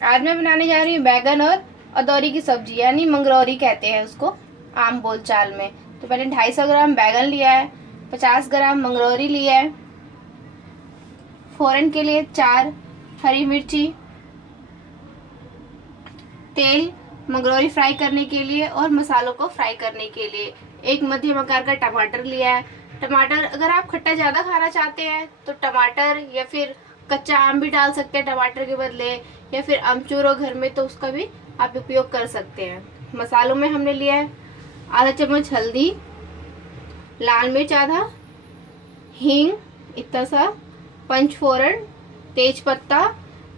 आज मैं बनाने जा रही हूँ बैगन और अदौरी की सब्जी, यानी मंगरौरी कहते हैं उसको आम बोलचाल में। तो मैंने 250 ग्राम बैगन लिया है, 50 ग्राम मंगरौरी लिया है, फोरन के लिए 4 हरी मिर्ची, तेल मंगरौरी फ्राई करने के लिए और मसालों को फ्राई करने के लिए, एक मध्यम आकार का टमाटर लिया है। टमाटर अगर आप खट्टा ज़्यादा खाना चाहते हैं तो टमाटर या फिर कच्चा आम भी डाल सकते हैं टमाटर के बदले, या फिर अमचूर हो घर में तो उसका भी आप उपयोग कर सकते हैं। मसालों में हमने लिया है आधा चम्मच हल्दी, लाल मिर्च आधा, हींग इतना सा, पंचफोरन, तेज पत्ता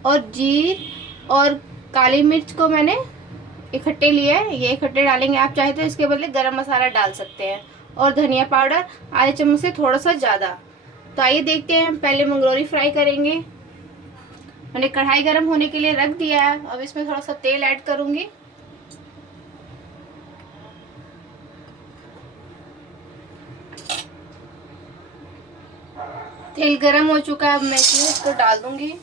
और जीर और काली मिर्च को मैंने इकट्ठे लिए हैं, ये इकट्ठे डालेंगे। आप चाहे तो इसके बदले गरम मसाला डाल सकते हैं। और धनिया पाउडर आधे चम्मच से थोड़ा सा ज़्यादा। तो आइए देखते हैं, हम पहले मंगरौरी फ्राई करेंगे। मैंने कढ़ाई गरम होने के लिए रख दिया है। अब इसमें थोड़ा सा तेल ऐड करूँगी। तेल गरम हो चुका है, अब मैं इसमें इसको डाल दूंगी।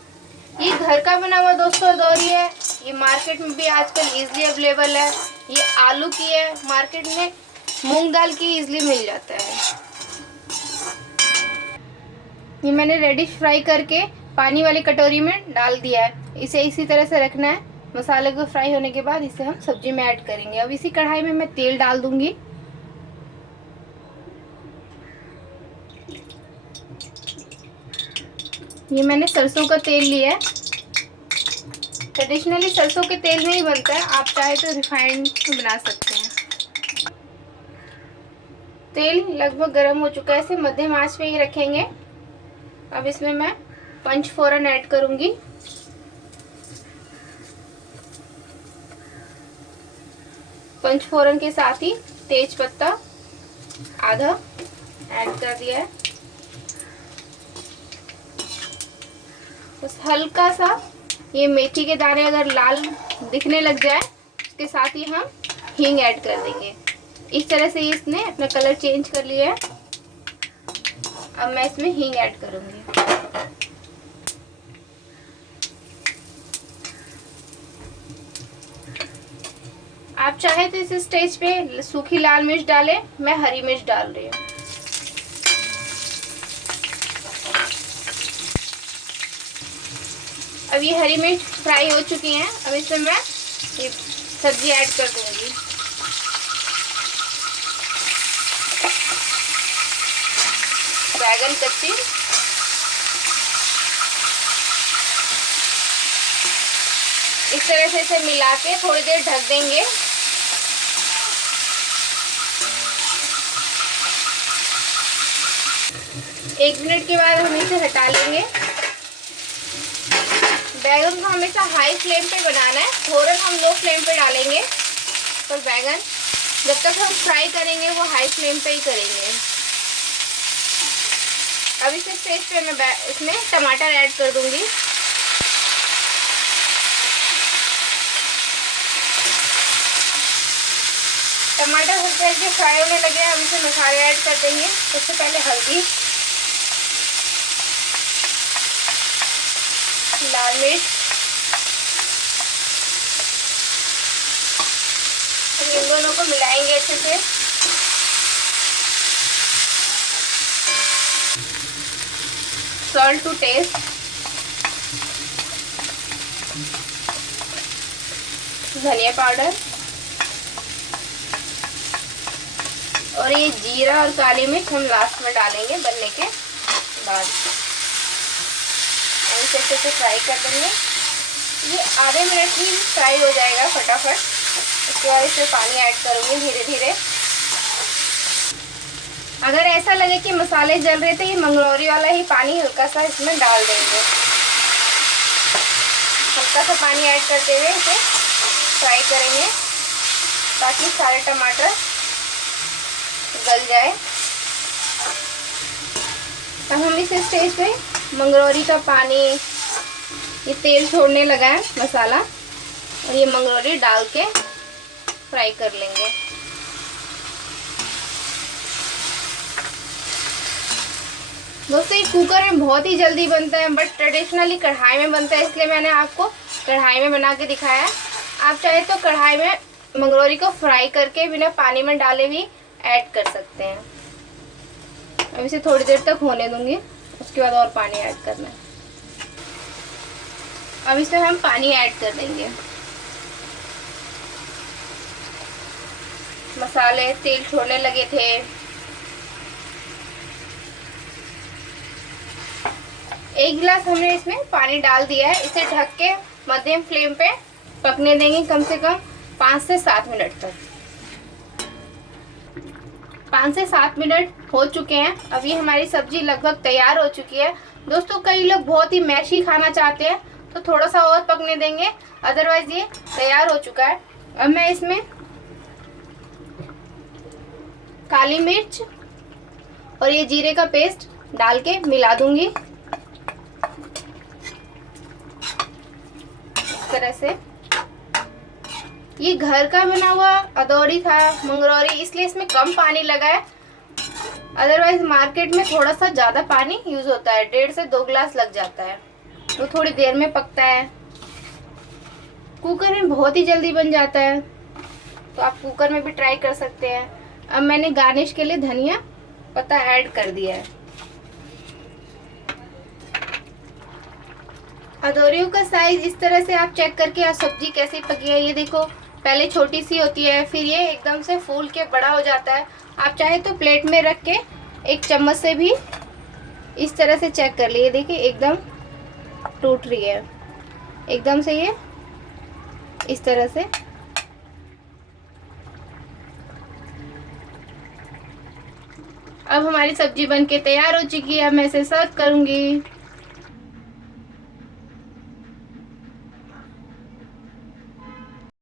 ये घर का बना हुआ दोस्तों अदौरी है, ये मार्केट में भी आजकल इजीली अवेलेबल है। ये आलू की है, मार्केट में मूंग दाल की इजीली मिल जाता है। ये मैंने रेडिश फ्राई करके पानी वाली कटोरी में डाल दिया है। इसे इसी तरह से रखना है। मसाले को फ्राई होने के बाद इसे हम सब्जी में ऐड करेंगे। अब इसी कढ़ाई में मैं तेल डाल दूंगी। ये मैंने सरसों का तेल लिया है। ट्रेडिशनली सरसों के तेल में ही बनता है, आप चाहे तो रिफाइंड में बना सकते हैं। तेल लगभग गर्म हो चुका है, इसे मध्यम आंच पे ही रखेंगे। अब इसमें मैं पंचफोरन ऐड करूंगी। पंचफोरन के साथ ही तेज पत्ता आधा ऐड कर दिया है। बस हल्का सा ये मेथी के दाने अगर लाल दिखने लग जाए उसके साथ ही हम हींग ऐड कर देंगे। इस तरह से इसने अपना कलर चेंज कर लिया है। अब मैं इसमें हींग ऐड करूंगी। आप चाहे तो इस स्टेज पे सूखी लाल मिर्च डालें, मैं हरी मिर्च डाल रही हूँ। अब ये हरी मिर्च फ्राई हो चुकी हैं। अब इसमें मैं ये सब्जी ऐड कर दूंगी। बैगन कच्ची, इस तरह से इसे मिला के थोड़ी देर ढक देंगे। एक मिनट के बाद हम इसे हटा लेंगे। बैगन को हमेशा हाई फ्लेम पे बनाना है, फोरन हम लो फ्लेम पे डालेंगे, पर बैगन जब तक हम फ्राई करेंगे वो हाई फ्लेम पे ही करेंगे। अब इस स्टेज पे मैं इसमें टमाटर ऐड कर दूंगी। टमाटर हल्के हल्के फ्राई होने लगे, हम इसे मसाले ऐड कर देंगे। सबसे पहले हल्दी, लाल मिर्च, इन दोनों को मिलाएंगे अच्छे से। सॉल्ट टू टेस्ट, धनिया पाउडर और ये जीरा और काली मिर्च हम लास्ट में डालेंगे बनने के बाद। इसे अच्छे से फ्राई कर देंगे। ये आधे मिनट ही फ्राई हो जाएगा फटाफट। उसके बाद इसमें पानी ऐड करूँगी धीरे धीरे। अगर ऐसा लगे कि मसाले जल रहे तो ये मंगरौरी वाला ही पानी हल्का सा इसमें डाल देंगे। हल्का सा पानी ऐड करते हुए इसे फ्राई करेंगे ताकि सारे टमाटर गल जाए। अब हम इस स्टेज पे मंगरौरी का पानी, ये तेल छोड़ने लगा है मसाला, और ये मंगरौरी डाल के फ्राई कर लेंगे। दोस्तों ये कुकर में बहुत ही जल्दी बनता है, बट ट्रेडिशनली कढ़ाई में बनता है, इसलिए मैंने आपको कढ़ाई में बना के दिखाया है। आप चाहे तो कढ़ाई में मंगरोरी को फ्राई करके बिना पानी में डाले भी ऐड कर सकते हैं। अब इसे थोड़ी देर तक होने दूंगी, उसके बाद और पानी ऐड करना है। अब इसमें हम पानी ऐड कर देंगे। मसाले तेल छोड़ने लगे थे। एक गिलास हमने इसमें पानी डाल दिया है। इसे ढक के मध्यम फ्लेम पे पकने देंगे कम से कम 5 से 7 मिनट तक। 5 से 7 मिनट हो चुके हैं। अब ये हमारी सब्जी लगभग तैयार हो चुकी है। दोस्तों कई लोग बहुत ही मैशी खाना चाहते हैं तो थोड़ा सा और पकने देंगे, अदरवाइज ये तैयार हो चुका है। अब मैं इसमें काली मिर्च और ये जीरे का पेस्ट डाल के मिला दूंगी इस तरह से। ये घर का बना हुआ अदौरी था, मंगरौरी, इसलिए इसमें कम पानी लगा है। अदरवाइज मार्केट में थोड़ा सा ज़्यादा पानी यूज़ होता है, 1.5 से 2 गिलास लग जाता है, तो थोड़ी देर में पकता है। कुकर में बहुत ही जल्दी बन जाता है, तो आप कुकर में भी ट्राई कर सकते हैं। अब मैंने गार्निश के लिए धनिया पत्ता ऐड कर दिया है। अदौरियों का साइज इस तरह से आप चेक करके आप सब्जी कैसी पकी है, ये देखो पहले छोटी सी होती है, फिर ये एकदम से फूल के बड़ा हो जाता है। आप चाहे तो प्लेट में रख के एक चम्मच से भी इस तरह से चेक कर लिए, देखिए एकदम टूट रही है, एकदम से ये इस तरह से। अब हमारी सब्जी बनके तैयार हो चुकी है। अब मैं इसे सर्व करूंगी।